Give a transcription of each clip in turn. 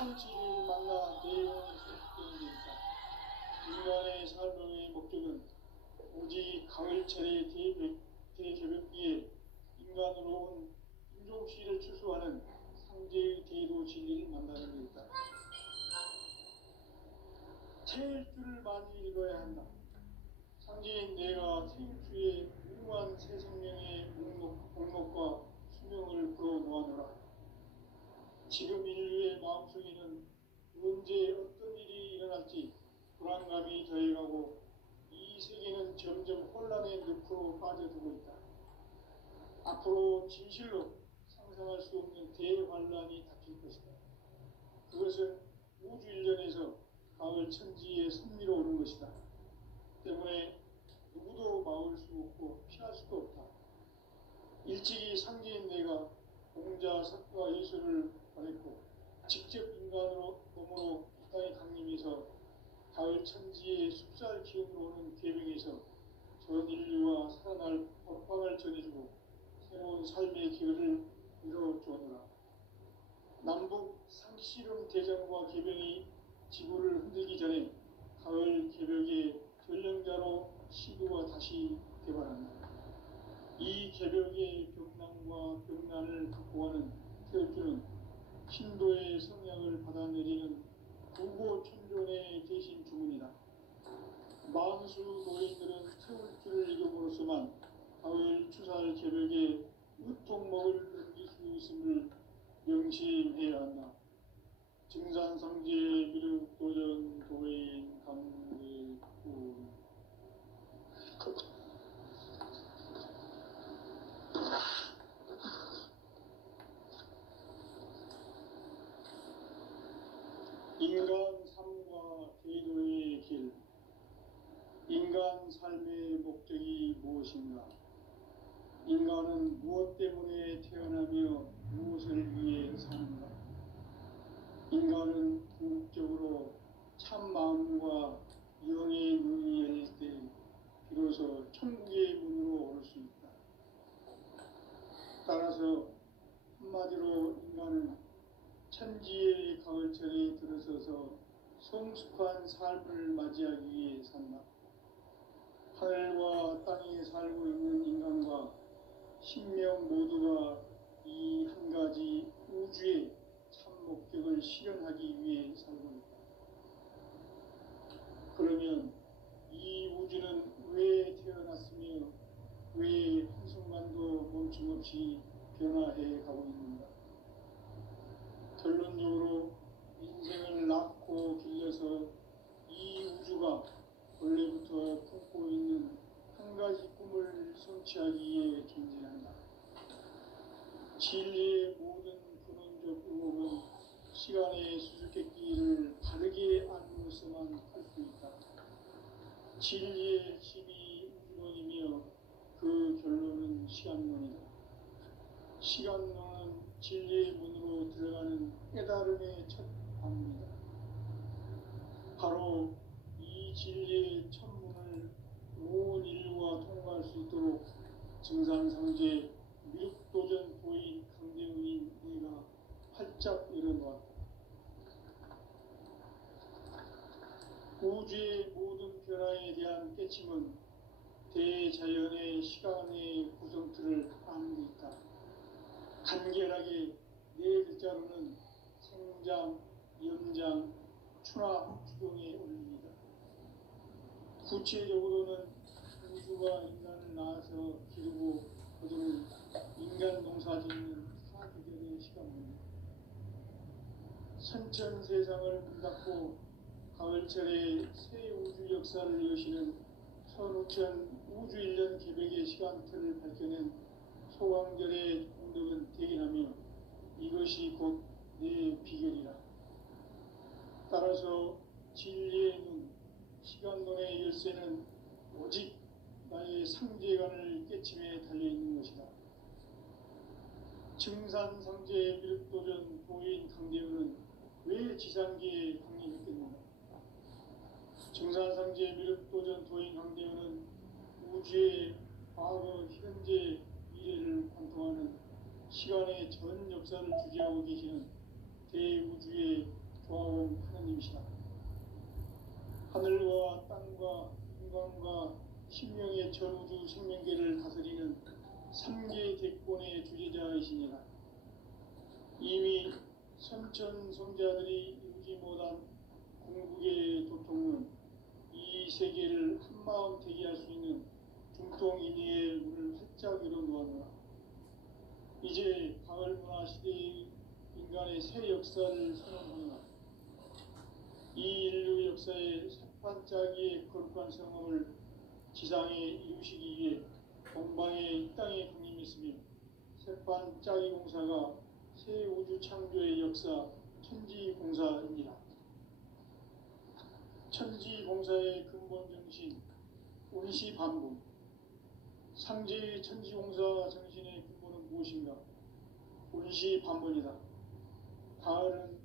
성질을 만나 내용에서 표현됩니다. 인간의 삶의 목적은 오직 가을철의 대개벽기에 인간으로 온 인종시를 추수하는 상제의 대도 진리를 만나는 것이다. 태일 줄을 많이 읽어야 한다. 상제인 내가 태일주의 무한 새 생명의 목록과 수명을 불어놓아노라. 지금 인류의 마음속에는 언제 어떤 일이 일어날지 불안감이 더해가고 이 세계는 점점 혼란의 늪으로 빠져들고 있다. 앞으로 진실로 상상할 수 없는 대환란이 닥칠 것이다. 그것은 우주 일련에서 가을 천지에 선미로 오는 것이다. 때문에 누구도 막을 수 없고 피할 수도 없다. 일찍이 상제인 내가 공자, 석가, 예술을 보냈고 직접 인간으로 몸으로 이 땅에 강림해서 가을 천지의 숲살 기운으로 오는 계명에서 전 인류와 살아날 법방을 전해주고 새로운 삶의 기회를 이뤄주었노라. 남북 상씨름 대전과 계명이 지구를 흔들기 전에 가을 개벽의 전령자로 시도가 다시 개발한다. 이 개벽의 벽난과 벽난을 극복하는 태엽주는 신도의 성향을 받아내리는 구고천존의 대신 주문이다. 만수 노인들은 태울주를 읽음으로써만 가을 추살 개벽에 으통목을 넘길 수 있음을 명심해야 한다. 증산상제 미륵 도전 도인 강대구 인간 삶과 계도의 길. 인간 삶의 목적이 무엇인가? 인간은 무엇 때문에 태어나며 무엇을 위해 사는가? 인간은 궁극적으로 참 마음과 영의 눈이 열릴 때 비로소 천국의 문으로 오를 수 있다. 따라서 한마디로 인간은 천지의 가을철에 들어서서 성숙한 삶을 맞이하기 위해 산다. 하늘과 땅에 살고 있는 인간과 신명 모두가 이 한 가지 우주의 참 목적을 실현하기 위해 살고 있다. 그러면 이 우주는 왜 태어났으며 왜 한순간도 멈춤없이 변화해 가고 있는가? 결론적으로 인생을 낳고 길러서 이 우주가 원래부터 품고 있는 한 가지 꿈을 성취하기 위해 존재한다. 진리의 모든 근원적 의혹은 시간의 수수께끼를 바르게 알므로서만 할 수 있다. 진리의 핵심이 우주론이며 그 결론은 시간론이다. 시간론은 진리의 문으로 들어가는 깨달음의 첫 방문이다. 바로 이 진리의 첫 문을 온 인류가 통과할 수 있도록 증산상제 미륵도전 도인 강대우인 네가 활짝 열어놓았다. 우주의 모든 변화에 대한 깨침은 대자연의 시간의 구성틀을 아는 데 있다. 간결하게 네 글자로는 생장, 염장, 추나, 추동의 원리이다. 구체적으로는 우주가 인간을 낳아서 기르고 거두는 인간 농사 짓는 사계절의 시간입니다. 선천 세상을 문 닫고 가을철에 새 우주 역사를 여시는 선우천 우주 1년 개벽의 시간틀을 밝혀낸 소강절의 공덕은 대견하며 이것이 곧 내 비결이라. 따라서 진리의 눈, 시간론의 열쇠는 오직 나의 상제관을 깨침에 달려있는 것이다. 증산상제 미륵도전 도인 강대우는 왜 지상계에 강림했겠는가? 증산상제 미륵도전 도인 강대우는 우주의 과거, 현재, 미래를 관통하는 시간의 전 역사를 주재하고 계시는 대우주의 신명의 전우주 생명계를 다스리는 3계 대권의 주제자이시니라. 이미 선천성자들이 이루지 못한 궁극의 도통은 이 세계를 한마음 되게 할 수 있는 중통인의의 문을 활짝 열어놓았노라. 이제 가을 문화 시대의 인간의 새 역사를 선언하노라. 이 인류 역사의 새반짝이의 거룩한 성험을 지상에 이루시기 위해 동방의 이 땅에 군림했으며 새반짝이 공사가 새 우주 창조의 역사 천지공사입니다. 천지공사의 근본 정신 운시반복. 상제의 천지공사 정신의 근본은 무엇인가? 운시반복이다. 가을은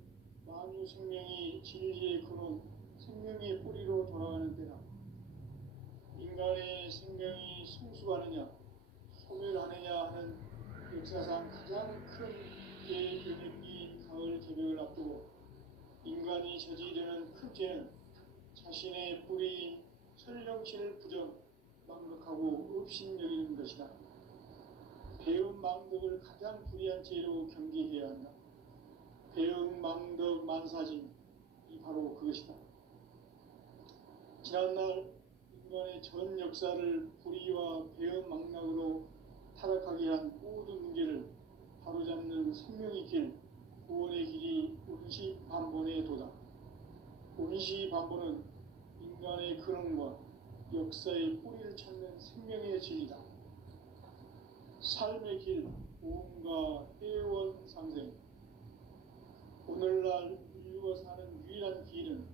만유 생명이 진리의 근원, 생명의 뿌리로 돌아가는 때다. 인간의 생명이 성숙하느냐, 소멸하느냐 하는 역사상 가장 큰 대변혁기인 가을 개벽을 앞두고 인간이 저지르는 큰 죄는 자신의 뿌리인 설령신을 부정, 망각하고 업신여기는 것이다. 배은 망덕을 가장 불의한 죄로 경계해야 한다. 배은 망덕 만사진, 이 바로 그것이다. 지난날 인간의 전 역사를 불의와 배은 망락으로 타락하게 한 모든 문제를 바로잡는 생명의 길, 구원의 길이 운시반본의 도다. 운시반본은 인간의 근원과 역사의 뿌리를 찾는 생명의 진리다. 삶의 길, 보험과 회원 상생. 오늘날 인류가 사는 유일한 길은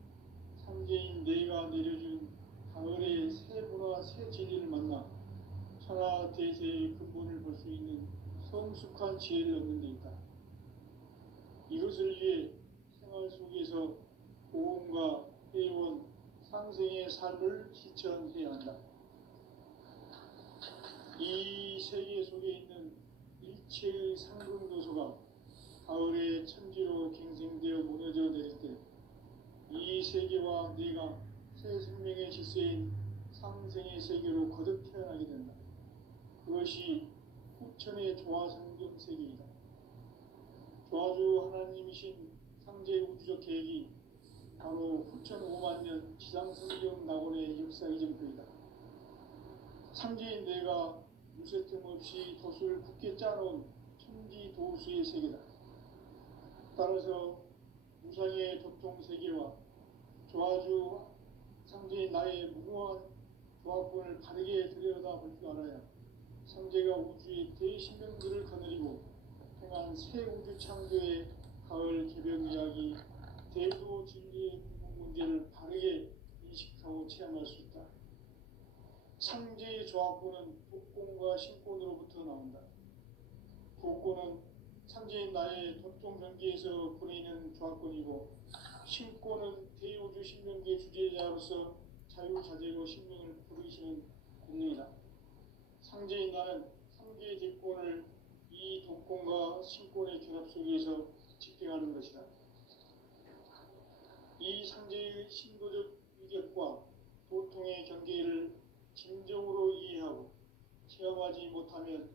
상제인 내가 내려준 가을의 새 문화 새 진리를 만나 천하 대세의 근본을 볼 수 있는 성숙한 지혜를 얻는 데 있다. 이것을 위해 생활 속에서 보험과 회원, 상생의 삶을 실천해야 한다. 이 세계 속에 있는 일체의 상승도소가 가을의 천지로 갱생되어 무너져 내릴 때 이 세계와 내가 새 생명의 질서인 상생의 세계로 거듭 태어나게 된다. 그것이 후천의 조화성경 세계이다. 조화주 하나님이신 상제 우주적 계획이 바로 후천 5만 년 지상성경 낙원의 역사 이정표이다. 상제인 내가 무쇠틈 없이 도수를 굳게 짜놓은 천지 도수의 세계다. 따라서 무상의 도통 세계와 조화주 상제인 나의 무궁한 조합권을 바르게 들여다볼 줄 알아야 상제가 우주의 대신명들을 거느리고 행한 새 우주 창조의 가을 개벽 이야기, 대도 진리의 궁극 문제를 바르게 인식하고 체험할 수 있다. 상제의 조합권은 독권과 신권으로부터 나온다. 독권은 상제인 나의 도통 경계에서 부리는 조합권이고, 신권은 대우주 신명계 주제자로서 자유자재로 신명을 부르시는 권능이다. 상제인 나는 상계의 대권을 이 독권과 신권의 결합 속에서 집행하는 것이다. 이 상제의 신도적 위력과 도통의 경계를 진정으로 이해하고 체험하지 못하면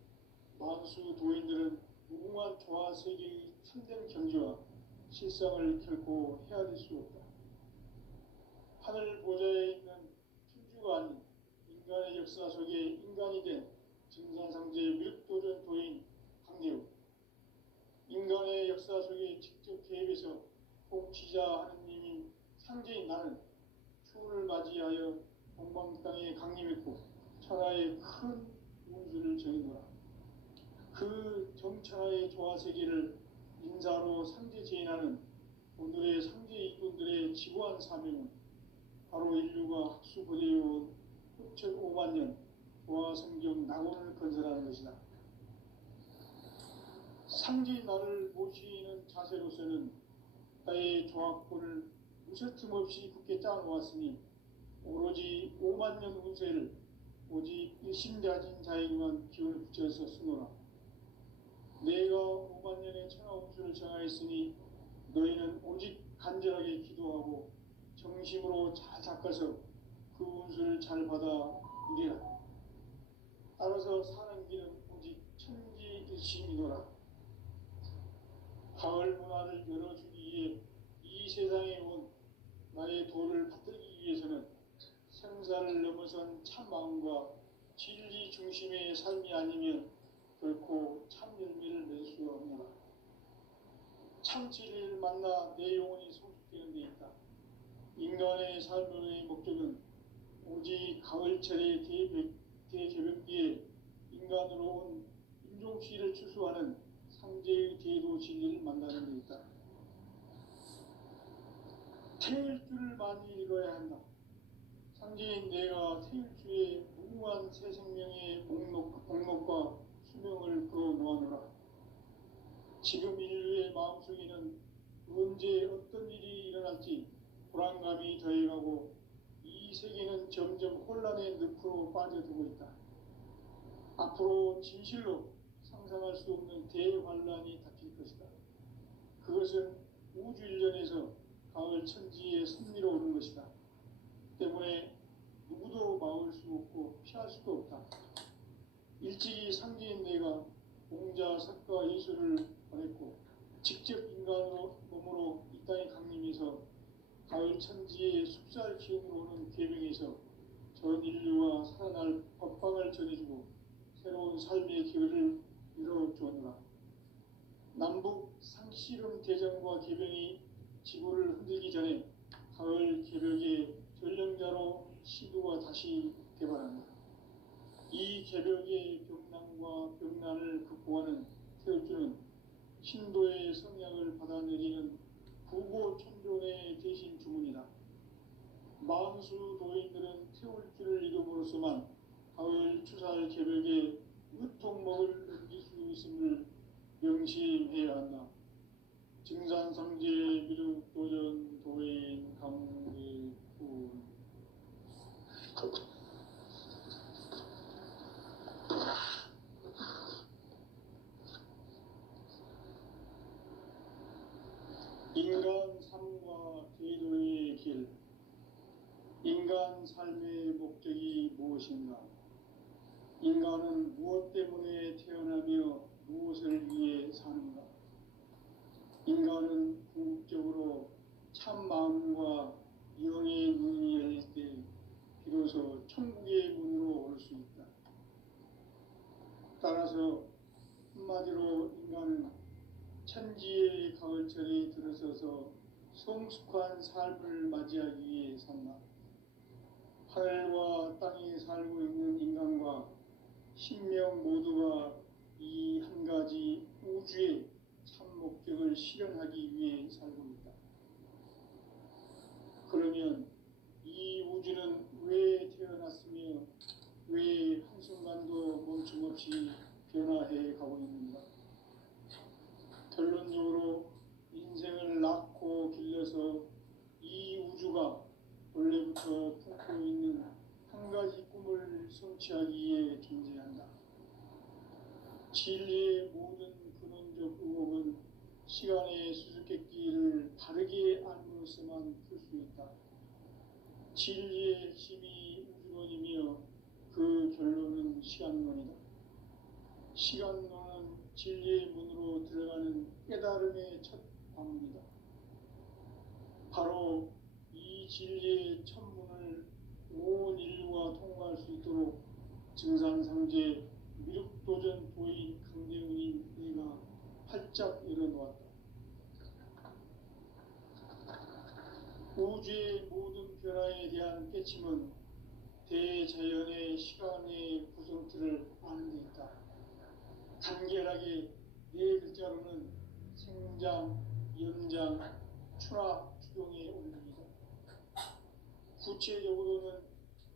만수 도인들은 무궁한 조화 세계의 참된 경지와 실상을 결코 헤아릴 수 없다. 하늘 보좌에 있는 천주가 아닌 인간의 역사 속에 인간이 된 증산상제 멸도전 도인 강대우, 인간의 역사 속에 직접 개입해서 통치자 하느님인 상제인 나는 추운을 맞이하여 동방 땅에 강림했고 천하의 큰 운수를 정했노라. 그 정천하의 조화세계를 인사로 상제 제인하는 오늘의 상제 일꾼들의 지구한 사명은 바로 인류가 학수부대해온 후천 5만 년 조화성경 낙원을 건설하는 것이다. 상제인 나를 모시는 자세로서는 나의 조합권을 무쇠틈 없이 굳게 짜놓았으니 오로지 5만 년 운세를 오직 일심자진 자에게만 기운을 붙여서 쓰노라. 내가 5만 년의 천하 운수를 정하였으니 너희는 오직 간절하게 기도하고 정심으로 잘 닦아서 그 운수를 잘 받아 이래라. 따라서 사는 길은 오직 천지일심이노라. 가을 문화를 열어주기 위해 이 세상에 온 나의 도를 붙들기 위해서는 생사를 넘어선 참 마음과 진리 중심의 삶이 아니면 결코 참 열매를 맺을 수가 없노라. 참 진리를 만나 내 영혼이 성숙되는 데 있다. 인간의 삶의 목적은 오직 가을철의 대개벽기에 인간으로 온 인종시를 추수하는 상제의 대도 진리를 만나는 데 있다. 태일주를 많이 읽어야 한다. 상제인 내가 태일주의 무궁한 새 생명의 목록과 수명을 풀어 놓아노라. 지금 인류의 마음속에는 언제 어떤 일이 일어날지 불안감이 더해가고 이 세계는 점점 혼란의 늪으로 빠져들고 있다. 앞으로 진실로 상상할 수 없는 대환란이 닥칠 것이다. 그것은 우주 일련에서 가을 천지에 섭리로 오는 것이다. 때문에 누구도 막을 수 없고 피할 수도 없다. 일찍이 상제인 내가 공자, 석가, 예수를 보냈고 직접 인간으로 몸으로 이 땅에 강림해서 가을 천지의 숙살 기운으로 오는 계명에서 전 인류와 살아날 법방을 전해주고 새로운 삶의 길을 열어주었노라. 남북 상씨름 대전과 계병이 지구를 흔들기 전에 가을 개벽의 전령자로 시도가 다시 개발한다. 이 개벽의 병난과 병난을 극복하는 태울주는 신도의 성향을 받아내리는 부고천존의 대신 주문이다. 만수 도인들은 태울주를 이름으로서만 가을 추살 개벽의 의통목을 넘길 수 있음을 명심해야 한다. 증산상제 미륵도전 도인 강대군. 인간 삶과 제도의 길. 인간 삶의 목적이 무엇인가? 인간은 무엇 때문에 태어나며 무엇을 위해 사는가? 인간은 궁극적으로 참 마음과 영의 눈이 열릴 때 비로소 천국의 문으로 올 수 있다. 따라서 한마디로 인간은 천지의 가을철에 들어서서 성숙한 삶을 맞이하기 위해 산다. 하늘과 땅에 살고 있는 인간과 신명 모두가 이 한 가지 우주의 참 목적을 실현하기 위해 살고 있다. 그러면 이 우주는 왜 태어났으며 왜 한순간도 멈춤없이 변화해 가고 있는가? 결론적으로 인생을 낳고 길러서 이 우주가 원래부터 품고 있는 한 가지 꿈을 성취하기 위해 존재한다. 진리의 모든 근원적 의혹은 시간의 수수께끼를 바르게 알므로서만 풀 수 있다. 진리의 핵심이 우주론이며 그 결론은 시간론이다. 시간론은 진리의 문으로 들어가는 깨달음의 첫 관문이다. 바로 이 진리의 첫 문을 온 인류가 통과할 수 있도록 증산상제 미륵도전 도인 강대훈인 내가 활짝 열어놓았다. 우주의 모든 변화에 대한 깨침은 대자연의 시간의 구성틀을 아는 데 있다. 간결하게 네 글자로는 생장, 연장, 추락, 추동의 원리이다. 구체적으로는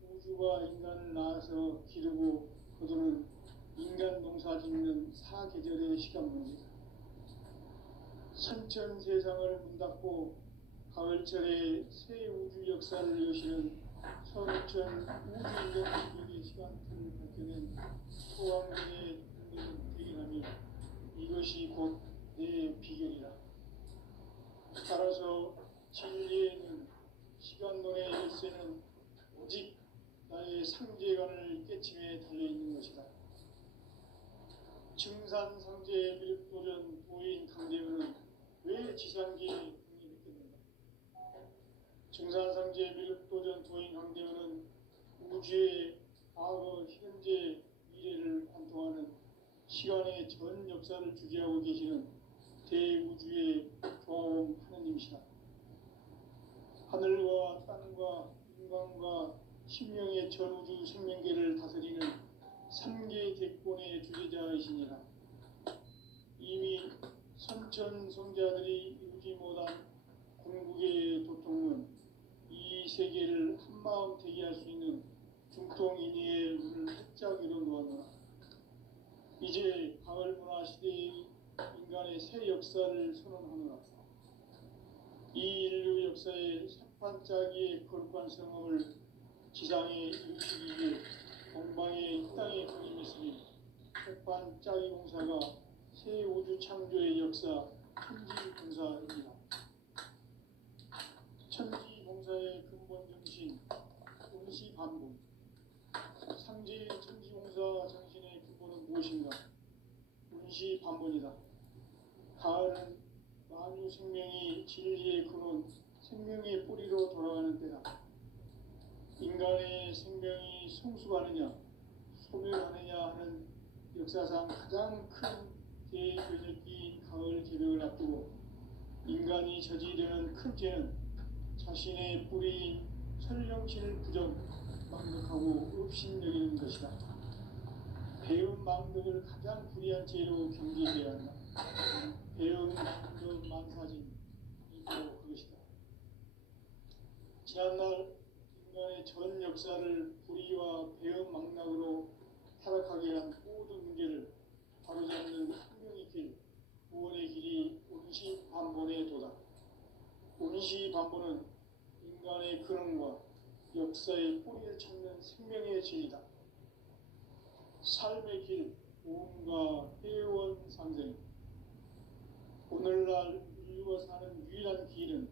우주가 인간을 낳아서 기르고 거두는 인간 농사 짓는 사계절의 시간 문제다. 선천 세상을 문닫고 가을철에 새 우주 역사를 여시는 선천 우주 인간의 시간틀을 밝혀낸 소왕전의 능력을 대견하며 이것이 곧 내 비결이다. 따라서 진리에는 시간론의 열쇠는 오직 나의 인간의 상제관을 깨침에 달려있는 것이다. 증산상제 미륵도전 도인 강대우는 왜 지상계에 독립했겠는가? 증산상제 미륵도전 도인 강대우는 우주의 과거, 현재, 미래를 관통하는 시간의 전 역사를 주재하고 계시는 대우주의 조화범 하느님이시다. 하늘과 땅과 인간과 신명의 전우주 생명계를 다스리는 삼계 대권의 주재자이시니라. 이미 선천성자들이 이루지 못한 궁극의 도통은 이 세계를 한마음 되게 할 수 있는 중통인의의 문을 활짝 열어놓았노라. 이제 가을 문화 시대의 인간의 새 역사를 선언하노라. 이 인류 역사의 새판짜기의 거룩한 성함을 지상에 이루시기 위해 동방의 이 땅에 강림했으니 새판짜기 공사가 새 우주 창조의 역사 천지봉사입니다. 천지봉사의 근본 정신 운시반복. 상제의 천지봉사 정신의 근본은 무엇인가? 운시반복이다. 가을은 만유 생명이 진리의 근원, 생명의 뿌리로 돌아가는 때다. 인간의 생명이 성숙하느냐, 소멸하느냐 하는 역사상 가장 큰 대변혁기인 가을 개벽을 앞두고 인간이 저지르는 큰 죄는 자신의 뿌리인 설령신을 망덕하고 업신여기는 것이다. 배움 망덕을 가장 불의한 죄로 경계해야 한다. 배움 망덕 만사진 이 바로 그것이다. 지난날 인간의 전 역사를 불의와 배움 망락으로 타락하게 한 모든 문제를 바로잡는 생명의 길, 구원의 길이 운시반본의 도다. 운시반본은 인간의 근원과 역사의 뿌리를 찾는 생명의 진리다. 삶의 길, 오음과 회원 상생. 오늘날 인류가 사는 유일한 길은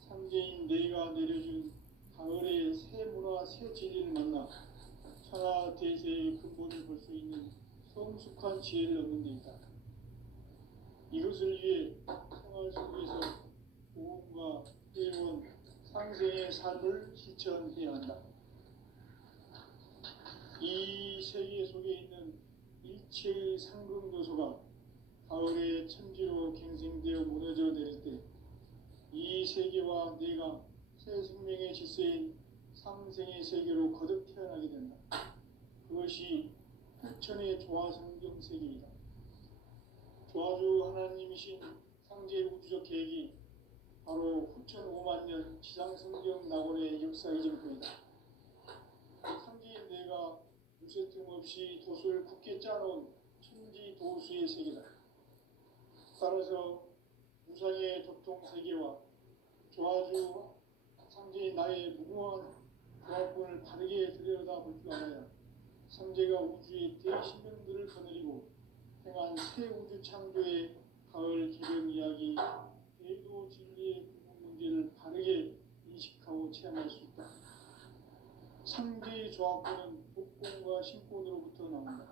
삼재인 내가 내려준 가을의 새 문화, 새 진리를 만나 천하 대세의 근본을 볼 수 있는 성숙한 지혜를 얻는 데 있다. 이것을 위해 생활 속에서 오음과 회원, 상생의 삶을 실천해야 한다. 이 세계 속에 있는 일체의 상금 요소가 가을의 천지로 갱생되어 무너져 내릴 때 이 세계와 내가 새 생명의 질서인 상생의 세계로 거듭 태어나게 된다. 그것이 후천의 조화성경 세계이다. 조화주 하나님이신 상제 우주적 계획이 바로 후천 5만 년 지상성경 낙원의 역사 이전표이다. 상제인 내가 무쇠 틈 없이 도수를 굳게 짜놓은 천지 도수의 세계다. 따라서 무상의 도통 세계와 조화주 상제인 나의 무궁한 조화권을 바르게 들여다볼 줄 알아야 상제가 우주의 대신명들을 거느리고 행한 새 우주 창조의 가을 기변 이야기, 대도 진리의 근본 문제를 바르게 인식하고 체험할 수 있다. 상제의 조화권은 독권과 신권으로부터 나온다.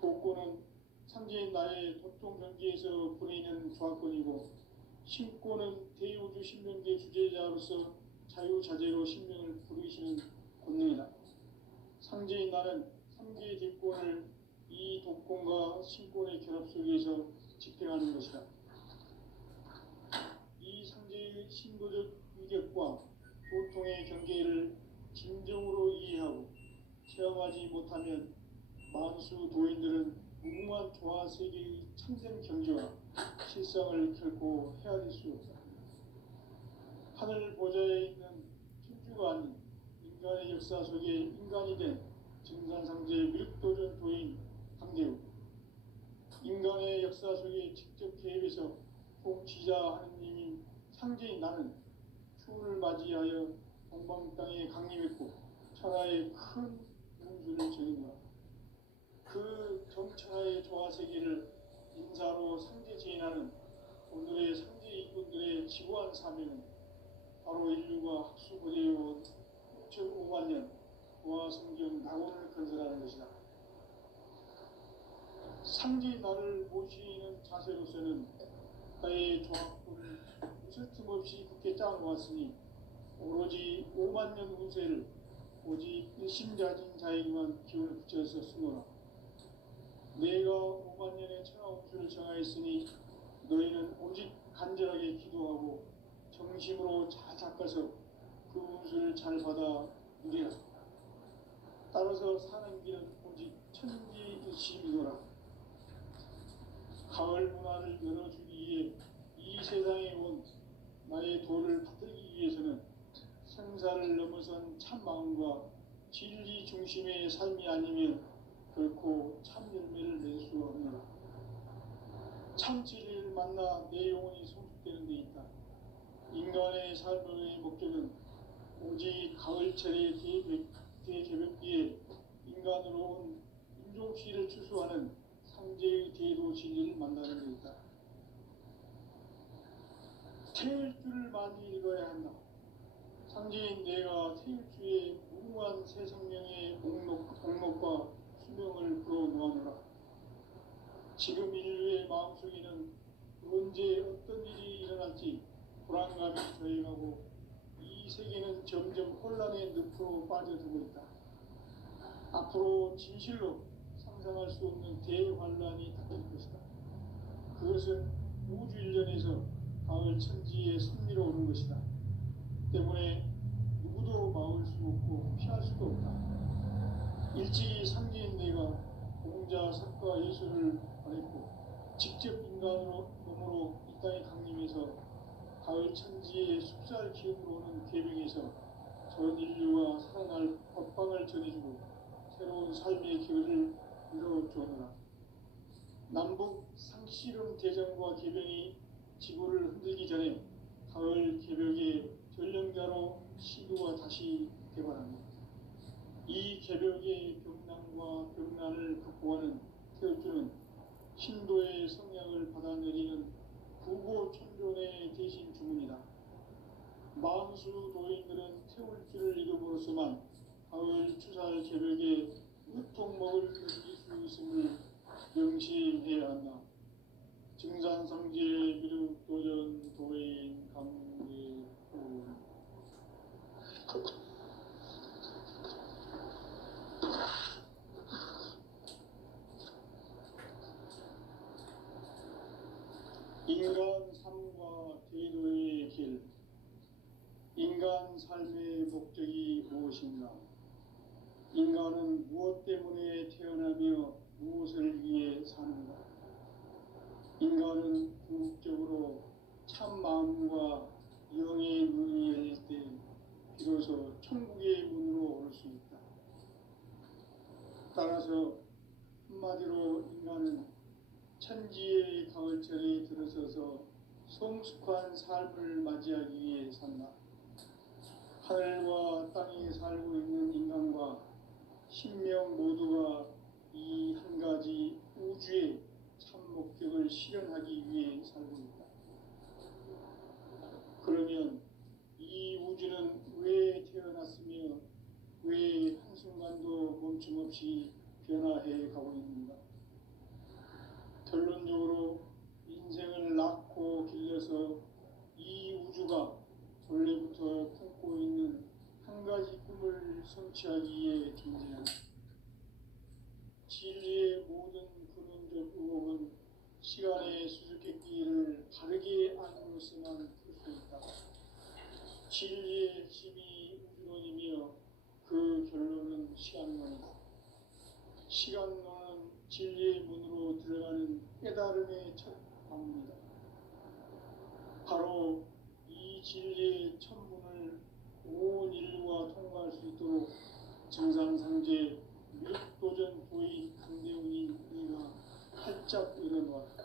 독권은 상제인 나의 도통 경지에서 보내는 조화권이고, 신권은 대우주 신명계 주제자로서 자유자재로 신명을 부르시는 권능이다. 상제인 나는 삼계의 대권을 이 독권과 신권의 결합 속에서 집행하는 것이다. 이 상제의 신도적 위력과 도통의 경계를 진정으로 이해하고 체험하지 못하면 만수 도인들은 무궁한 조화세계의 참된 경지와 실상을 결코 헤아릴 수 없다. 하늘 보좌에 있는 천주가 아닌 인간의 역사 속에 인간이 된 증산상제 미륵도전 도인 강대우. 인간의 역사 속에 직접 개입해서 통치자 하느님인 상제인 나는 추운을 맞이하여 동방 땅에 강림했고 천하의 큰 문수를 정인노라. 그 정천하의 조화세계를 인사로 상제 제인하는 오늘의 상제 이군들의 지구한 사명은 바로 인류가 학수고대해온 6,500만 년 도화성경 낙원을 건설하는 것이다. 상지 나를 모시는 자세로서는 나의 조합부를 무슨 없이 굳게 짜놓았으니 오로지 5만 년 운세를 오직 일심자진 자에게만 기운을 붙여서 쓰노라. 내가 5만 년의 천하 운수를 정하였으니 너희는 오직 간절하게 기도하고 정심으로 잘 닦아서 그 운수를 잘 받아 누리라. 따라서 사는 길은 오직 천지일심이노라. 가을 문화를 열어주기 위해 이 세상에 온 나의 도를 받들기 위해서는 생사를 넘어선 참 마음과 진리 중심의 삶이 아니면 결코 참 열매를 낼 수 없노라. 참 진리를 만나 내 영혼이 성숙되는 데 있다. 인간의 삶의 목적은 오직 가을철의 대개벽기에 인간으로 온 인종시를 추수하는 상제의 대도 진리를 만나는 데 있다. 태일주를 많이 읽어야 한다. 상제인 내가 태일주의 무궁한 새 생명의 목록과 수명을 불어놓아노라. 지금 인류의 마음속에는 언제 어떤 일이 일어날지 불안감이 저해가고 이 세계는 점점 혼란의 늪으로 빠져들고 있다. 앞으로 진실로 상상할 수 없는 대환란이 닥칠 것이다. 그것은 우주 일련에서 가을 천지의 섭리로 오는 것이다. 때문에 누구도 막을 수 없고 피할 수도 없다. 일찍이 상제인 내가 공자, 석가, 예술을 보냈고 직접 인간으로 몸으로 이 땅에 강림해서 가을 천지의 숲살 기운으로 오는 계명에서 전 인류가 살아날 법방을 전해주고 새로운 삶의 길을 이뤄주었노라. 남북 상씨름 대전과 계병이 지구를 흔들기 전에 가을 개벽의 전령자로 시도가 다시 개발합니다. 이 개벽의 벽난과 벽난을 극복하는 태울주는 신도의 성향을 받아내리는 구고천존의 대신 주문이다. 만수 도인들은 태울주를 이름으로서만 가을 추살 개벽에 으통먹을 누릴 수 있음을 명심해야 한다. 증산상제 미륵도전 도인 강계군 인간 삶과 제도의 길. 인간 삶의 목적이 무엇인가? 인간은 무엇 때문에 태어나며 무엇을 위해 사는가? 인간은 궁극적으로 참 마음과 영의 문이 열릴 때 비로소 천국의 문으로 올 수 있다. 따라서 한마디로 인간은 천지의 가을철에 들어서서 성숙한 삶을 맞이하기 위해 산다. 하늘과 땅에 살고 있는 인간과 신명 모두가 이 한 가지 우주의 참 목적을 실현하기 위해 살고 있다. 그러면 이 우주는 왜 태어났으며 왜 한순간도 멈춤없이 변화해 가고 있는가? 결론적으로 인생을 낳고 길러서 이 우주가 원래부터 품고 있는 한 가지 꿈을 성취하기 위해 존재한다. 진리의 모든 근원적 의혹은 시간의 수수께끼를 바르게 안으로서만 풀 수 있다. 진리의 핵심이 우주론이며 그 결론은 시간론이다. 시간론은 진리의 문으로 들어가는 깨달음의 첫 방문이다. 바로 이 진리의 첫 문을 온 인류가 통과할 수 있도록 증산상제 미륵도전 도인 강대훈이 네가 활짝 열어놓았다.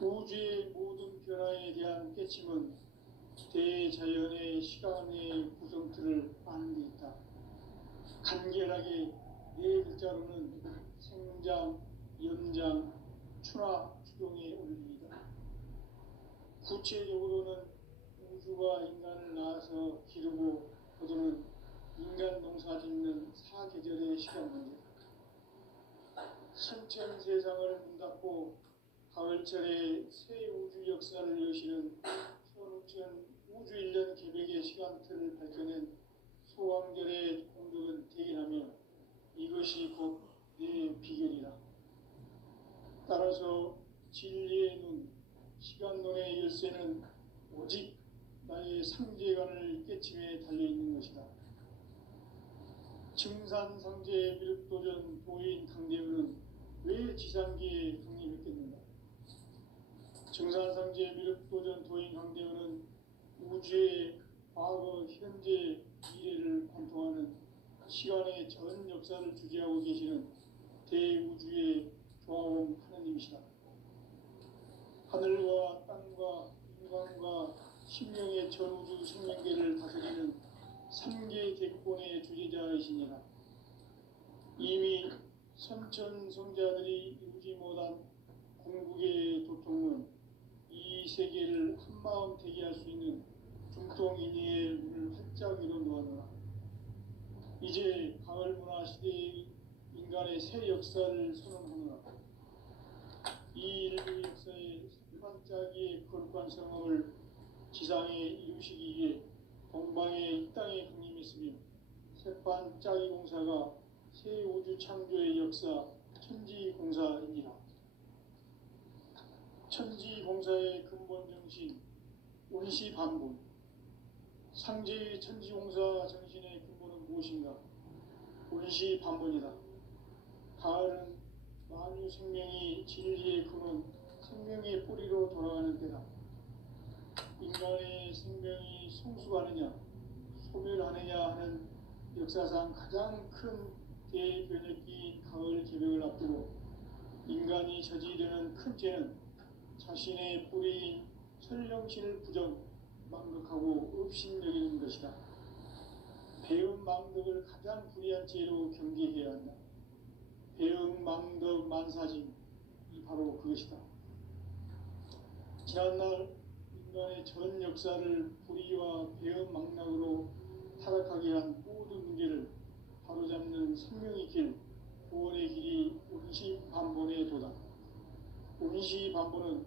우주의 모든 변화에 대한 깨침은 대자연의 시간의 구성틀을 아는 데 있다. 간결하게 네 글자로는 생장, 연장, 추나 추동의 원리이다. 구체적으로는 우주가 인간을 낳아서 기르고 거두는 인간 농사 짓는 사계절의 시간 문제. 선천 세상을 문 닫고 가을철에 새 우주 역사를 여시는 현우천 우주 1년 계획의 시간틀을 밝혀낸 소왕절의 공덕은 대견하며 이것이 곧 내 비결이다. 따라서 진리의 눈, 시간론의 열쇠는 오직 나의 상제관을 깨침에 달려있는 것이다. 증산상제 미륵도전 도인 강대우는 왜 지상기에 강림했겠는가? 증산상제 미륵도전 도인 강대우는 우주의 과거, 현재, 미래를 관통하는 시간의 전 역사를 주재하고 계시는 대우주의 조화원 하느님이시다. 하늘과 땅과 인간과 신명의 전우주 생명계를 다스리는 3개 객본의 주제자이시니라. 이미 선천성자들이 이루지 못한 궁극의 도통은 이 세계를 한마음 되게 할 수 있는 중통인의의 문을 활짝 열어 놓았노라. 이제 가을 문화 시대의 인간의 새 역사를 선언하노라. 이 인류 역사의 반짝이의 거룩한 성함을 지상에 이루시기 위해 동방의 이 땅에 강림했으며 새반짝이 공사가 새 우주 창조의 역사 천지공사이니라. 천지공사의 근본 정신 운시반본. 상제의 천지공사 정신의 근본은 무엇인가? 운시반본이다. 가을은 만유 생명이 진리의 근원, 생명의 뿌리로 돌아가는 때다. 인간의 생명이 성숙하느냐, 소멸하느냐 하는 역사상 가장 큰 대변혁기인 가을 개벽을 앞두고 인간이 저지르는 큰 죄는 자신의 뿌리인 설령신을 망각하고 업신여기는 것이다. 배은 망덕을 가장 불의한 죄로 경계해야 한다. 배은 망덕 만사짐이 바로 그것이다. 지난날 인간의 전 역사를 불의와 배은 망락으로 타락하게 한 모든 문제를 바로잡는 생명의 길, 구원의 길이 운시반본의 도다. 운시반본은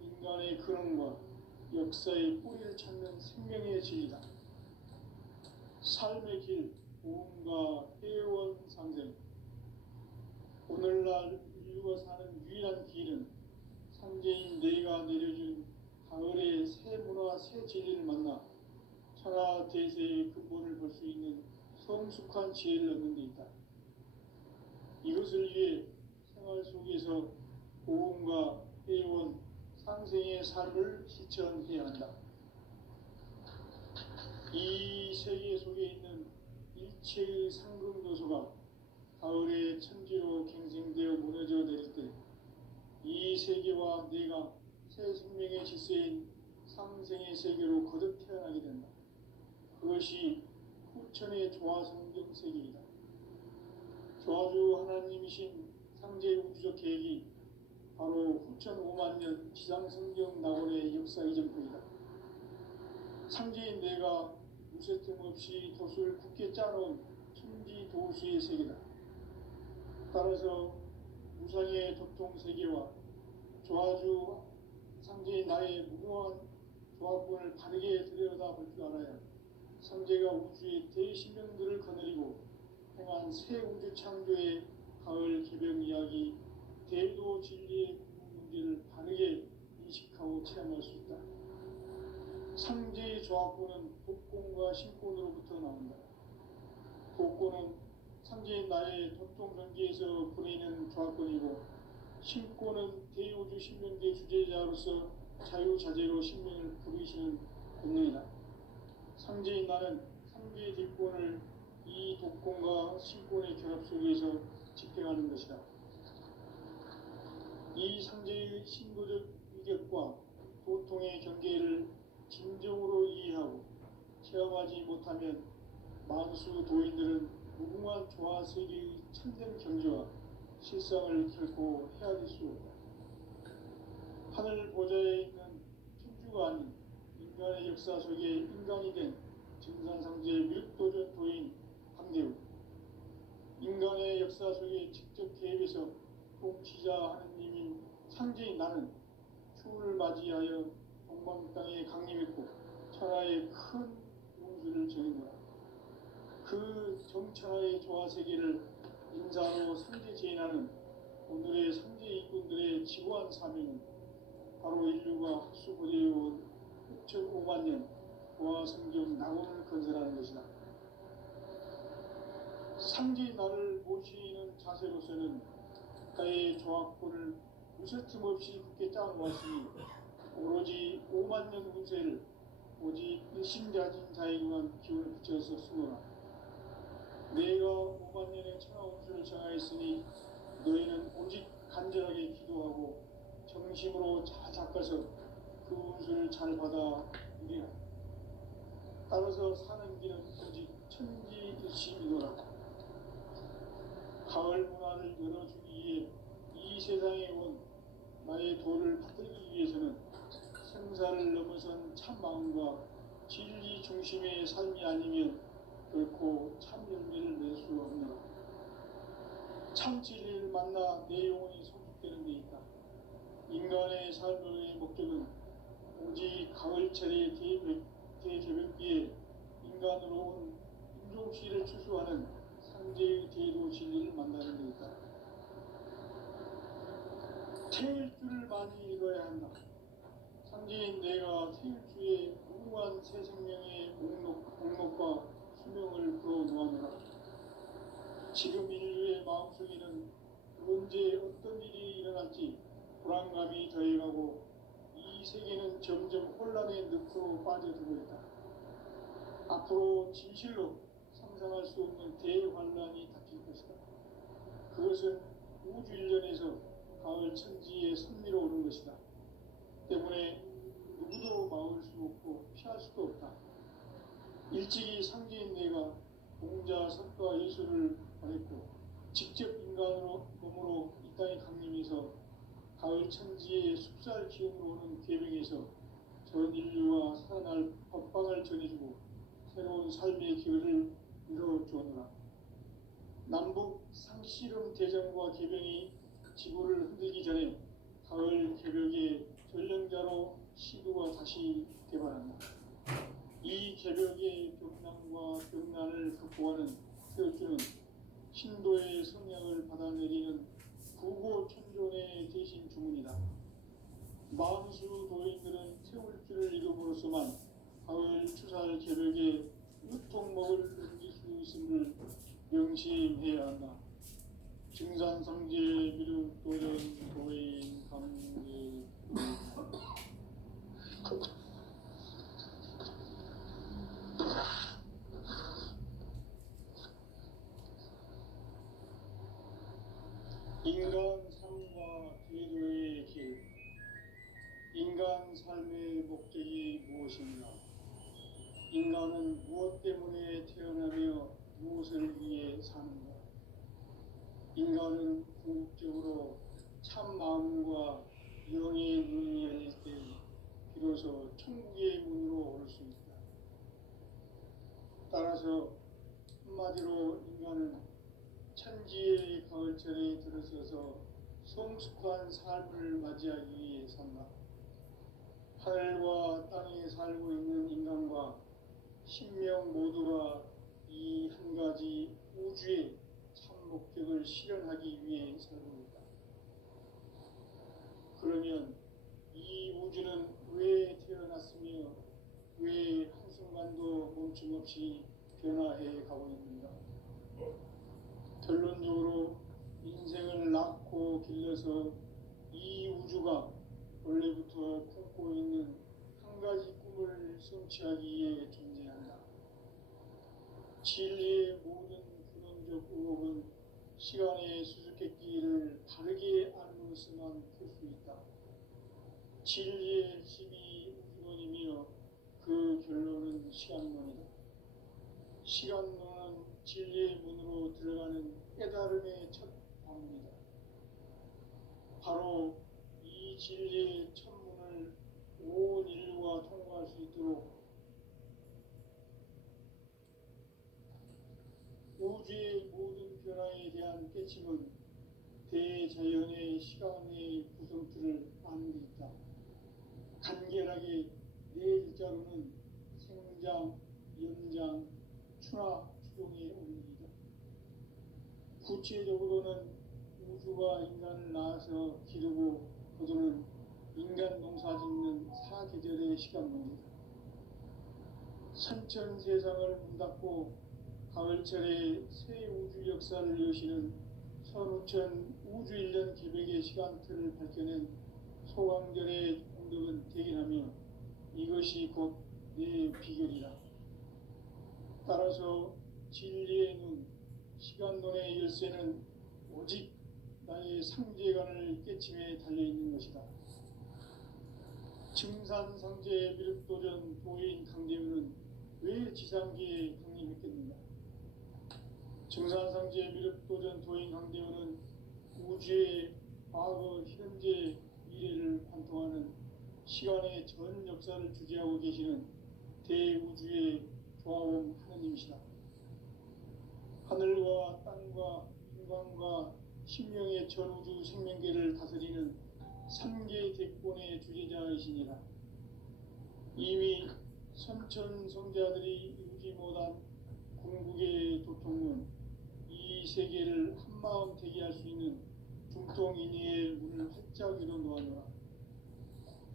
인간의 근원과 역사의 뿌리를 찾는 생명의 진리다. 삶의 길, 보험과 회원 상생. 오늘날 인류가 사는 유일한 길은 상제인 내가 내려준 가을의 새 문화, 새 진리를 만나 천하 대세의 근본을 볼 수 있는 성숙한 지혜를 얻는 데 있다. 이것을 위해 생활 속에서 보험과 회원, 상생의 삶을 실천해야 한다. 이 세계 속에 있는 일체의 상금 요소가 가을의 천지로 갱생되어 무너져 내릴 때 이 세계와 내가 새 생명의 질서인 상생의 세계로 거듭 태어나게 된다. 그것이 후천의 조화성경 세계이다. 조화주 하나님이신 상제 우주적 계획이 바로 후천 5만년 지상성경 낙원의 역사 이전표이다. 상제인 내가 무쇠틈 없이 돛을 굳게 짜놓은 천지 도수의 세계다. 따라서 무상의 도통 세계와 조화주 상제인 나의 무모한 조합군을 바르게 들여다볼 줄 알아야 상제가 우주의 대신명들을 거느리고 행한 새 우주 창조의 가을 개벽 이야기, 대도 진리의 문제를 바르게 인식하고 체험할 수 있다. 상제의 조합군은 독공과 신권으로부터 나온다. 독권은 상제인 나의 도통 경계에서 보내는 조합권이고, 신권은 대우주 신명계 주제자로서 자유자재로 신명을 부르시는 본능이다. 상제인 나는 상계의 뒷권을 이 독권과 신권의 결합 속에서 집행하는 것이다. 이 상제의 신도적 위격과 도통의 경계를 진정으로 이해하고 체험하지 못하면 만수 도인들은 무궁한 조화 세계의 참된 경지와 실상을 결코 헤아릴 수 없다. 하늘 보좌에 있는 천주가 아닌 인간의 역사 속에 인간이 된 증산상제의 미륵도전 도인 강대우, 인간의 역사 속에 직접 개입해서 통치자 하느님인 상제인 나는 추운을 맞이하여 동방 땅에 강림했고 천하의 큰 운수를 정했노라. 그 정천하의 조화세계를 인사로 상제 제인하는 오늘의 상제 일꾼들의 지고한 사명은 바로 인류가 학수고대해온 6,500만 년 고화성경 낙원을 건설하는 것이다. 상제인 나를 모시는 자세로서는 국가의 조합권을 무쇠틈 없이 굳게 짜놓았으니 오로지 5만 년 운세를 오직 일심자진 자에게만 기운을 붙여서 쓰노라. 내가 5만 년의 천하 운수를 정하였으니 너희는 오직 간절하게 기도하고 정심으로 잘 닦아서 그 운수를 잘 받아 누리라. 따라서 사는 길은 오직 천지일심이노라. 가을 문화를 열어주기 위해 이 세상에 온 나의 도를 받들기 위해서는 생사를 넘어선 참마음과 진리 중심의 삶이 아니면 결코 참 열매를 낼 수 없노라. 참 진리를 만나 내 영혼이 성숙되는 데 있다. 인간의 삶의 목적은 오직 가을철의 대개벽기에 인간으로 온 인종시를 추수하는 상제의 제도 진리를 만나는 데 있다. 태일주를 많이 읽어야 한다. 상제인 내가 태일주의 무궁한 새 생명의 목록과 수명을 풀어놓았노라. 지금 인류의 마음속에는 언제 어떤 일이 일어날지 불안감이 더해가고 이 세계는 점점 혼란의 늪으로 빠져들고 있다. 앞으로 진실로 상상할 수 없는 대환란이 닥칠 것이다. 그것은 우주 일련에서 가을 천지의 섭리로 오는 것이다. 때문에 누구도 막을 수 없고 피할 수도 없다. 일찍이 상제인 내가 공자, 석가, 예수를 보냈고 직접 인간으로 몸으로 이 땅에 강림해서 가을 천지의 숲살 기운으로 오는 계명에서 전 인류와 살아날 법방을 전해주고 새로운 삶의 기회를 이뤄주었노라. 남북 상씨름 대전과 계명이 지구를 흔들기 전에 가을 개벽의 전령자로 시도가 다시 개발한다. 이 개벽의 벽난과 벽난을 극복하는 태울주는 신도의 성향을 받아내리는 구고천존의 대신 주문이다. 만수 도인들은 태울주를 이름으로서만 가을 추살 개벽에 유통목을 넘길 수 있음을 명심해야 한다. 증산상제 미륵도전 도인 감계 인간 삶과 제도의 길. 인간 삶의 목적이 무엇인가? 인간은 무엇 때문에 태어나며 무엇을 위해 사는가? 인간은 궁극적으로 참 마음과 영의 눈이 열릴 때 비로소 천국의 문으로 오를 수 있다. 따라서 한마디로 인간은 천지의 가을철에 들어서서 성숙한 삶을 맞이하기 위해 산다. 하늘과 땅에 살고 있는 인간과 신명 모두가 이 한 가지 우주의 참 목적을 실현하기 위해 살고 있다. 그러면 이 우주는 왜 태어났으며 왜 한순간도 멈춤없이 변화해 가고 있는가? 결론적으로 인생을 낳고 길러서 이 우주가 원래부터 품고 있는 한 가지 꿈을 성취하기 위해 존재한다. 진리의 모든 근원적 의혹은 시간의 수수께끼를 바르게 알므로서만 풀 수 있다. 진리의 핵심이 우주론이며 그 결론은 시간론이다. 시간론은 진리의 문으로 들어가는 깨달음의 첫 방문이다. 바로 이 진리의 첫 문을 온 인류가 통과할 수 있도록 깨침은 대자연의 시간의 구성틀을 아는 데 있다. 간결하게 네 글자로는 생장, 연장, 추나 추동의 원리이다. 구체적으로는 우주가 인간을 낳아서 기르고 거두는 인간 농사 짓는 사계절의 시간문이다. 선천 세상을 문 닫고 가을철에 새 우주 역사를 여시는 선우천 우주 1년 기백의 시간틀을 밝혀낸 소강절의 공덕은 대견하며 이것이 곧 내 비결이다. 따라서 진리의 눈, 시간론의 열쇠는 오직 나의 상제관을 깨침에 달려있는 것이다. 증산상제의 미륵도전 도인 강대우는 왜 지상기에 강림했겠는가? 증산상제의 미륵도전 도인 강대우는 우주의 과거, 현재, 미래를 관통하는 시간의 전 역사를 주재하고 계시는 대우주의 조화원 하느님이시다. 하늘과 땅과 인간과 신명의 전우주 생명계를 다스리는 3개 대권의 주제자이시니라. 이미 선천성자들이 이루지 못한 궁극의 도통은 이 세계를 한마음 되게 할 수 있는 중통인의의 문을 활짝 열어놓아노라.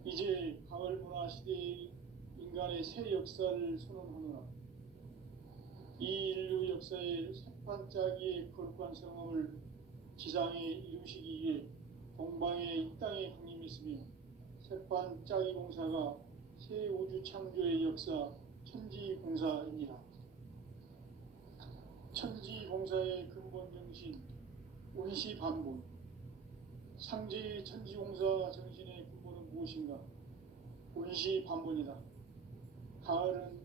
이제 가을 문화 시대의 인간의 새 역사를 선언하노라. 이 인류 역사의 석판짜기의 거룩한 성함을 지상에 이루시기 위해 동방의 이 땅에 강림했으며 석판짜기 공사가 새 우주 창조의 역사 천지공사입니다. 천지공사의 근본 정신 운시반본. 상제의 천지공사 정신의 근본은 무엇인가? 운시반본이다. 가을은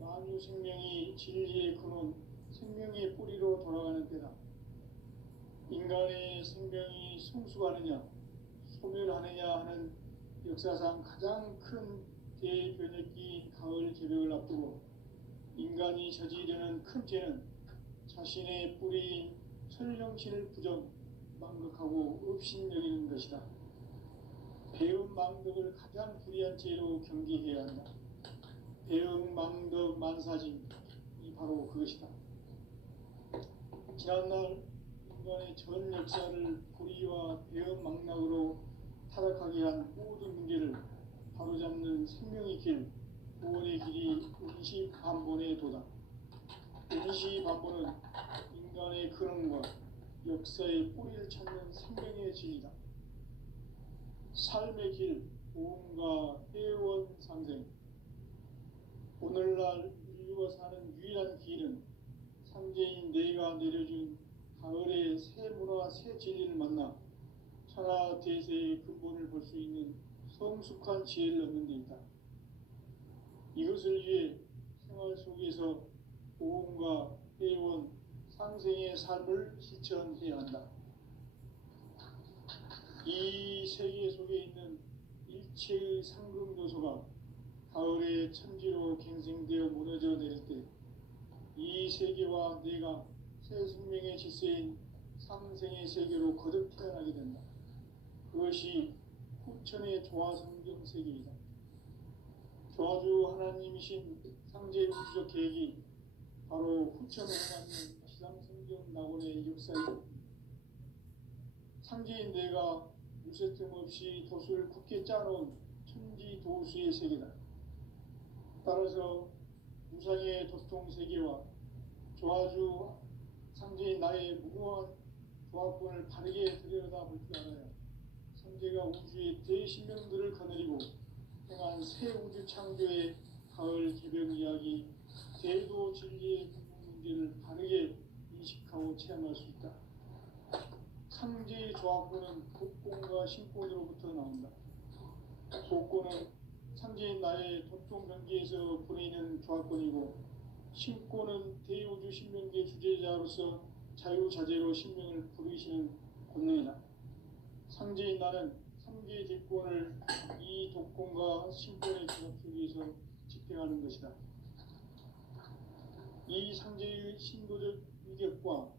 만유 생명이 진리의 근원, 생명의 뿌리로 돌아가는 때다. 인간의 생명이 성숙하느냐, 소멸하느냐 하는 역사상 가장 큰 대변혁기인 가을 개벽을 앞두고 인간이 저지르는 큰 죄는 자신의 뿌리인 천령신을 부정, 망극하고 업신여기는 것이다. 배움 망덕을 가장 불의한 죄로 경계해야 한다. 배움 망덕 만사짐이 바로 그것이다. 지난날 인간의 전 역사를 불의와 배움 망락으로 타락하게 한 모든 문제를 바로잡는 생명의 길, 구원의 길이 운시반본의 도다. 운시반본은 인간의 근원과 역사의 뿌리를 찾는 생명의 진리다. 삶의 길, 보험과 회원 상생. 오늘날 인류가 사는 유일한 길은 상제인 내가 내려준 가을의 새 문화, 새 진리를 만나 천하 대세의 근본을 볼 수 있는 성숙한 지혜를 얻는 데 있다. 이것을 위해 생활 속에서 보험과 회원, 상생의 삶을 실천해야 한다. 이 세계 속에 있는 일체의 상금 요소가 가을의 천지로 갱생되어 무너져 내릴 때 이 세계와 내가 새 생명의 질서인 상생의 세계로 거듭 태어나게 된다. 그것이 후천의 조화성경 세계이다. 조화주 하나님이신 상제의 우주적 계획이 바로 후천으로 맞는 지상성경 낙원의 역사이다. 상제인 내가 무쇠뜸 없이 도수를 굳게 짜놓은 천지도수의 세계다. 따라서 무상의 도통세계와 조화주 상제인 나의 무궁한 조합권을 바르게 들여다볼 줄 알아야 상제가 우주의 대신명들을 거느리고 행한 새 우주 창조의 가을 개벽 이야기, 대도 진리의 궁극 문제를 바르게 인식하고 체험할 수 있다. 상제의 조합권은 복권과 신권으로부터 나온다. 복권은 상제인 나의 도통 경계에서 보내는 조합권이고, 신권은 대우주 신명계 주제자로서 자유자재로 신명을 부르시는 권능이다. 상제인 나는 3개의 대권을 이 독권과 신권의 조합 속에서 집행하는 것이다. 이 상제의 신도적 위격과